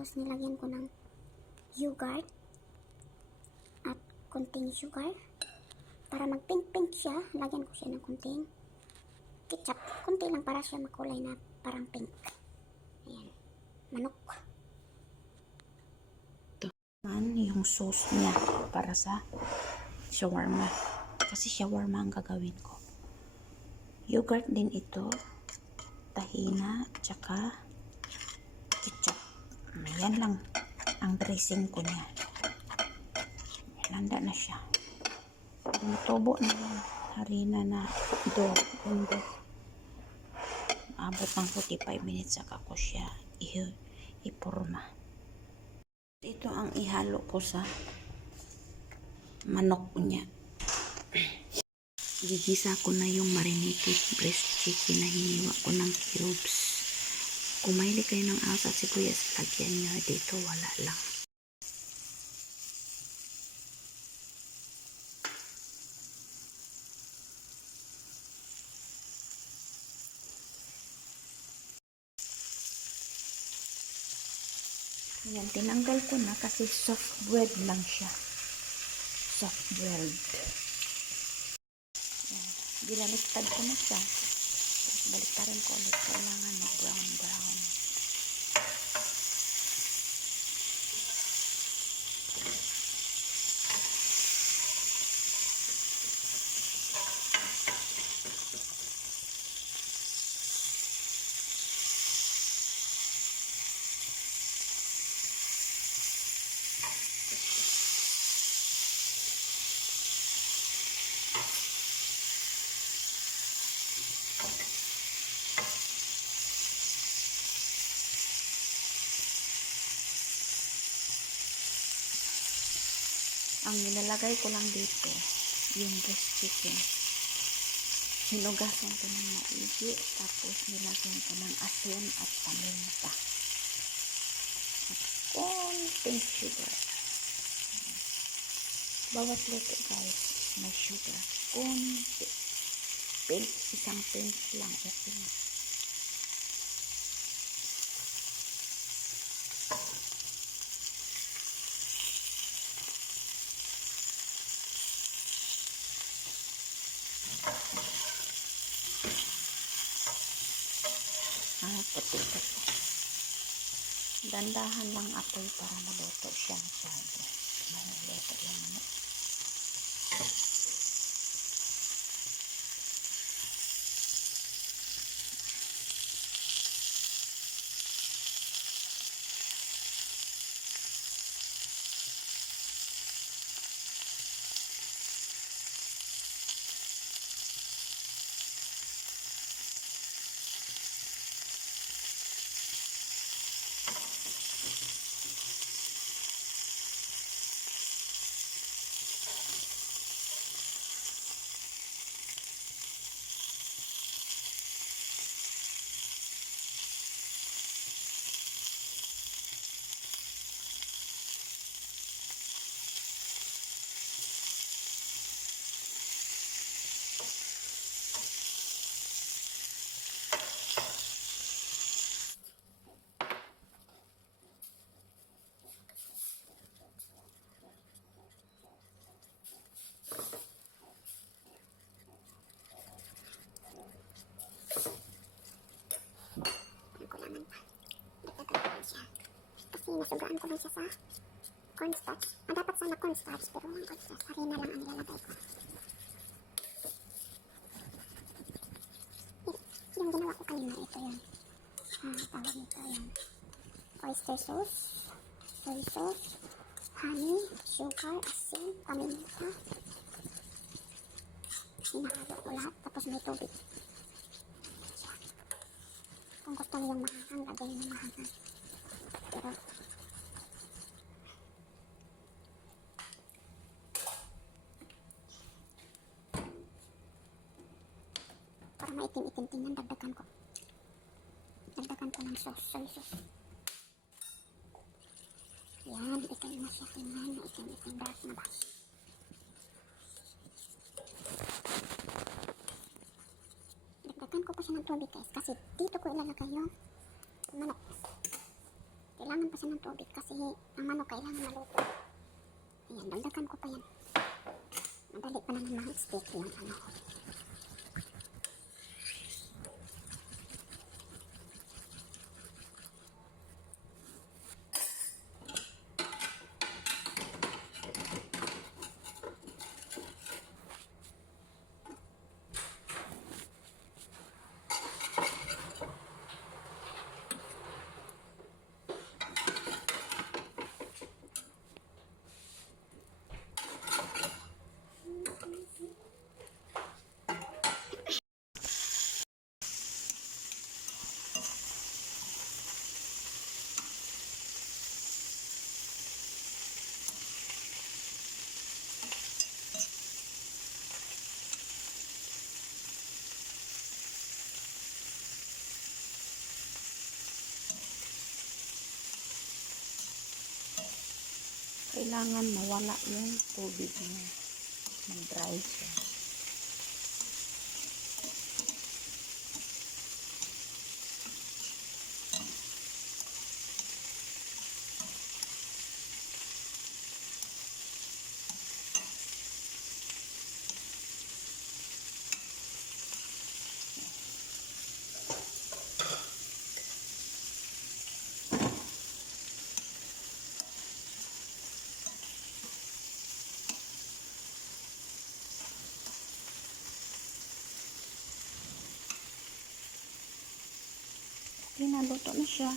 Tapos nilagyan ko ng yogurt at konting sugar. Para mag-pink-pink siya, lagyan ko siya ng konting ketchup. Konti lang para siya makulay na parang pink. Ayan. Manok. Ito man yung sauce niya para sa shawarma. Kasi shawarma ang gagawin ko. Yogurt din ito. Tahina, tsaka ketchup. Ayan lang ang dressing ko niya. Handa na siya. Natubo na yung harina na bundo. Abot ng 45 minutes saka ko siya ipurma. Ito ang ihalo ko sa manok niya. Gigisa ko na yung marinated breast chicken na hiniwa ko ng cubes. Kung mahilig kayo ng aos at sibuyas, lagyan nyo. Dito wala lang. Ayan, tinanggal ko na kasi soft bread lang siya. Soft bread. Ayan, binaliktad ko na siya. Tapos baliktarin ko ulit. Kailangan mag-brown. Ang nilalagay ko lang dito, yung breast chicken. Hinugasan ko ng maigi, tapos nilagyan ko ng asin at paminta. At konting sugar. Bawat luto guys, may sugar. Konti. Isang pinch lang, okay na. Puti-puti. Dandahan lang apoy para maluto siya masyado. Maluto yung ano. Nasugaan ko lang siya sa cornstarch. Dapat sana cornstarch, pero walang cornstarch. Harina lang ang nilalagay ko. Yung ginawa ko kanina, ito yun. Tawag nito yun. Oyster sauce, soy sauce, honey, sugar, asin, paminta. Hinahalo ko lahat, tapos may tubig. Kung gusto niyo yung mahahang, lagyan yung mahahang. Pero para maitim-itim tingnan, dagdagan ko ng sauce, soy sauce. Yan, itim na siya, tingnan, itim-itim, dark na ba? Dagdagan ko pa siya ng tubig guys, kasi dito ko ilalagay yung manok. Kailangan pa siya ng tubig kasi ang manok kailangan maluto. Ayan, dagdagan ko pa yan. Madali pa naman mga steak yung ano. Kailangan mawala yung tubig niya. Mag-dry siya. Naluto na siya.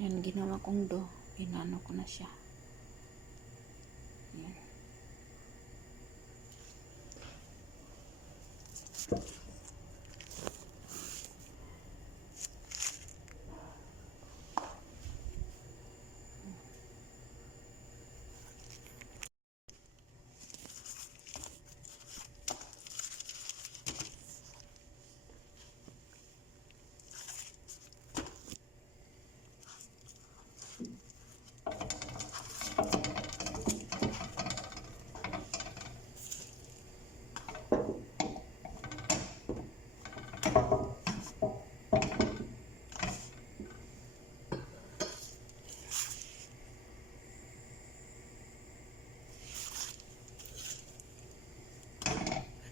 Yan, ginawa kong dough. Pinano ko na siya. Yan.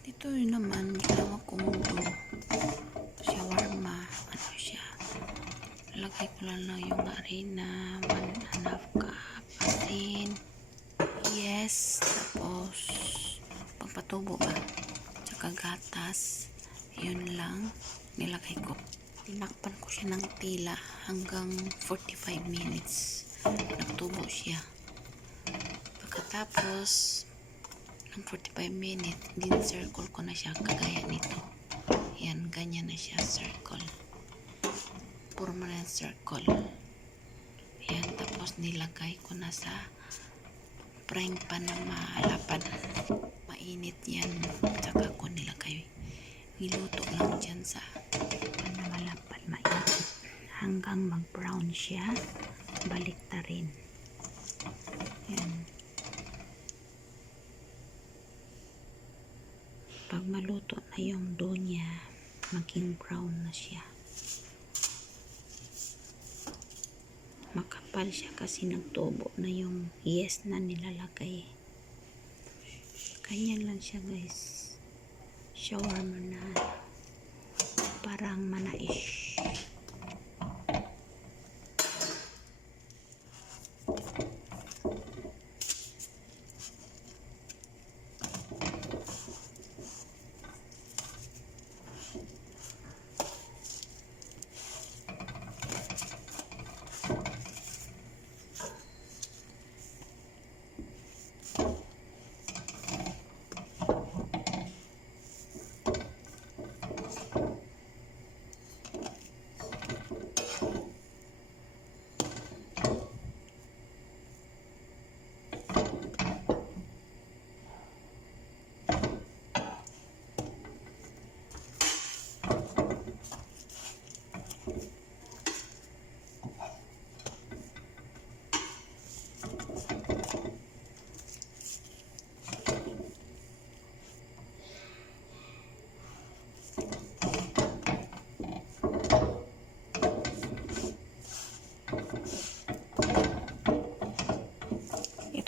Ito yun naman, ginawa kong dough. Shawarma. Ano siya? Lagay ko lang yung harina, 1.5 cup, asin. Yes. Tapos, pagpatubo ba? Tsaka gatas. Yun lang. Nilagay ko. Tinakpan ko siya ng tila hanggang 45 minutes. Nagtubo siya. Pagkatapos, ng 45 minutes, din circle ko na siya kagaya nito. Yan, ganyan na siya, circle. Permanent circle. Yan, tapos nilagay ko na sa frying pan na malapad. Mainit yan. Tsaka ko nilagay. Niluto lang dyan sa pan na malapad, mainit. Hanggang mag-brown siya, balik ta rin. Yan. Pag maluto na yung dough niya, maging brown na siya. Makapal siya kasi nagtubo na yung yes na nilalagay. Ganyan lang siya, guys. Shawarma na parang manaish.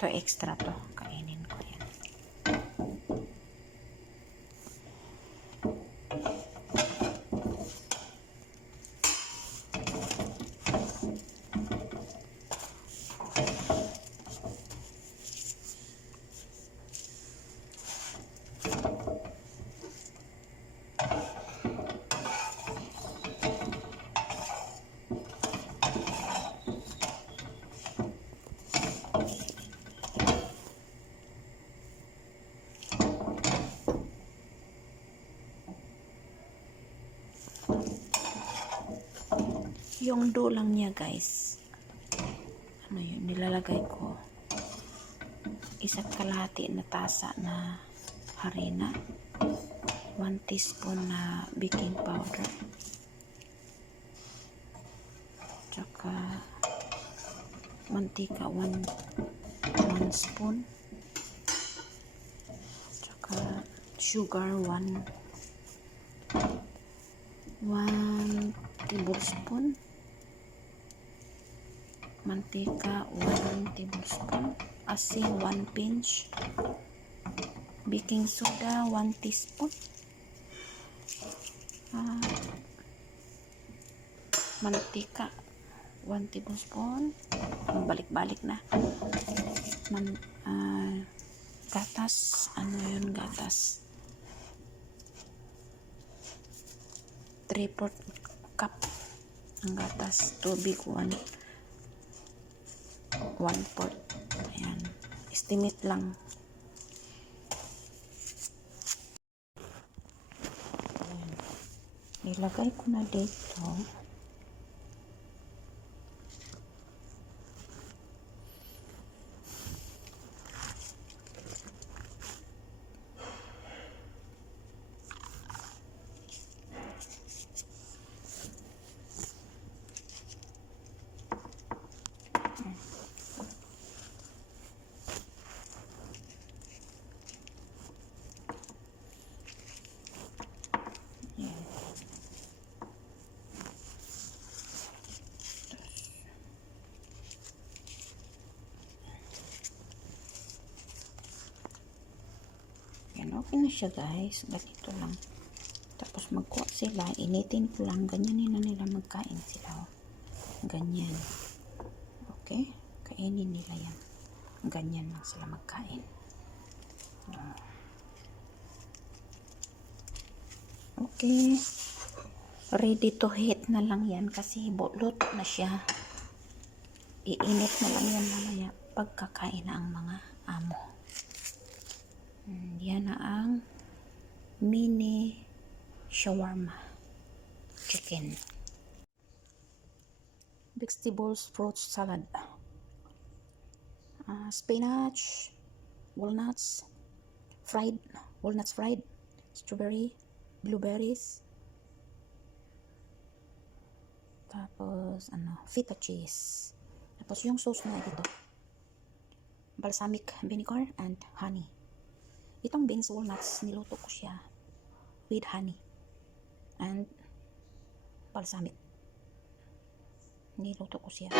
Naka-extra to. Kainin ko yan. Yung dough lang niya, guys. Ano yun? Nilalagay ko isa't kalahati na tasa na harina. 1 teaspoon na baking powder. Tsaka mantika 1 spoon. Tsaka sugar 1 tablespoon. Mantika 1 tablespoon. Asin 1 pinch. Baking soda 1 teaspoon. Mantika 1 tablespoon. Balik-balik na. Gatas. Ano yun, gatas? 3/4 cup ang gatas. Tubig 1/4. Ayan. Estimate lang. Ayan. Ilagay ko na dito. Yan, okay na siya, guys. Ganito lang. Tapos magkuha sila, initin ko lang. Ganyan na nila magkain sila. Oh. Ganyan. Okay? Kainin nila yan. Ganyan lang sila magkain. Okay. Ready to heat na lang yan kasi luto na siya. Iinit na lang yan mamaya pagkakain na ang mga amo. Yan na ang mini shawarma chicken. Vegetables, fruits salad. Spinach, walnuts fried, strawberry, blueberries. Tapos feta cheese. Tapos yung sauce na dito, balsamic vinegar and honey. Itong beans, walnuts, niluto ko siya with honey and balsamic. Niluto ko siya.